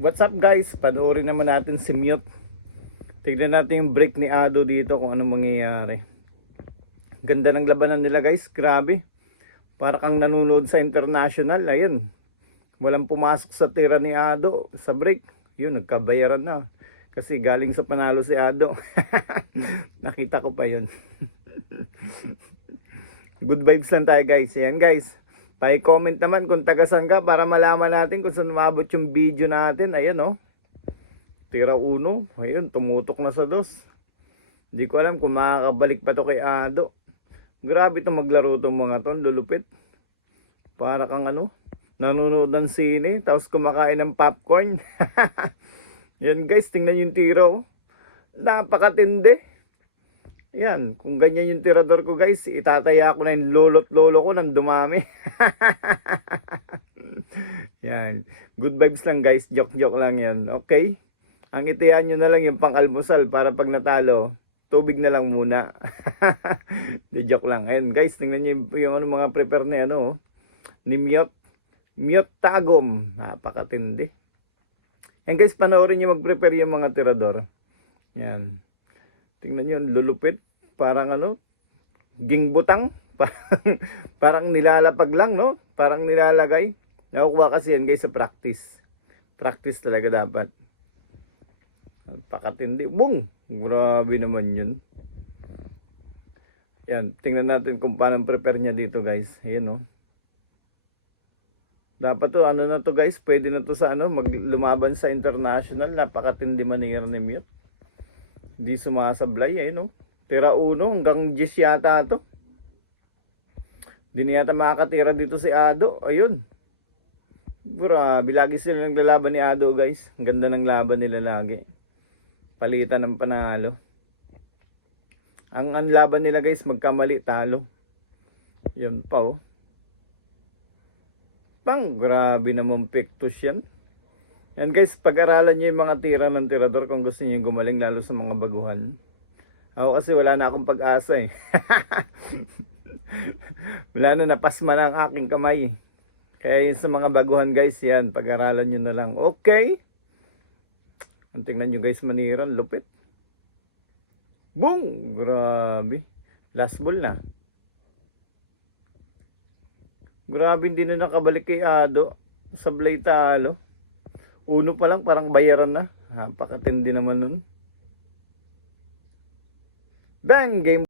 What's up guys? Panoorin naman natin si Mute. Tignan natin yung break ni Ado dito kung anong mangyayari. Ganda ng labanan nila guys, grabe. Para kang nanonood sa international. Ayun, walang pumasok sa tira ni Ado sa break. Yun, nagkabayaran na. Kasi galing sa panalo si Ado. Nakita ko pa yun. Good vibes lang tayo guys. Ayan guys, pa-comment naman kung tagasan ka para malaman natin kung saan umabot yung video natin. Ayan oh, tira 1. Ayun, tumutok na sa 2. Hindi ko alam kung makakabalik pa to kay Ado. Grabe to maglaro tong mga to, lulupit. Para kang nanonood ng sine tapos kumakain ng popcorn. Yan guys, tingnan yung tira oh. Napakatindi. Yan, kung ganyan yung tirador ko guys, itataya ko na yung lolo't lolo ko ng dumami. Yan, good vibes lang guys, joke lang yan, okay? Ang itiyan nyo na lang yung pang-almusal para pag natalo, tubig na lang muna. Di joke lang. Ayan guys, tingnan nyo yung mga prepare na ni Mute Tagom. Napakatindi. Ayan guys, panoorin nyo mag-prepare yung mga tirador. Yan. Tingnan nyo, lulupit. Parang gingbutang. Parang nilalapag lang, no? Parang nilalagay. Nakukuha kasi yan guys sa practice. Practice talaga dapat. Pakatindi. Boom! Grabe naman yun. Yan, tingnan natin kung paano prepare niya dito guys. Ayan, no? Dapat to, na to guys, pwede na to sa lumaban sa international. Napakatindi manira ni Mute. Di sumasablay, ayun no. Tira 1 hanggang 10 yata to. Di na yata makakatira dito si Ado. Ayun. Grabe, lagi sila naglalaban ni Ado guys. Ang ganda ng laban nila lagi. Palitan ng panalo. Ang laban nila guys, magkamali, talo. Yan pa oh. Grabe naman pictus yan. Yan guys, pag-aralan nyo yung mga tira ng tirador kung gusto nyo gumaling lalo sa mga baguhan. Ako kasi wala na akong pag-asa eh. Wala na, napasma na ang aking kamay. Kaya yun sa mga baguhan guys, yan, pag-aralan nyo na lang. Okay? Tingnan nyo guys, maniran, lupit. Boom! Grabe. Last ball na. Grabe, hindi na nakabalik kay Ado. Sablay talo. 1 pa lang, parang bayaran na. Napakatindi naman nun. Bang! Game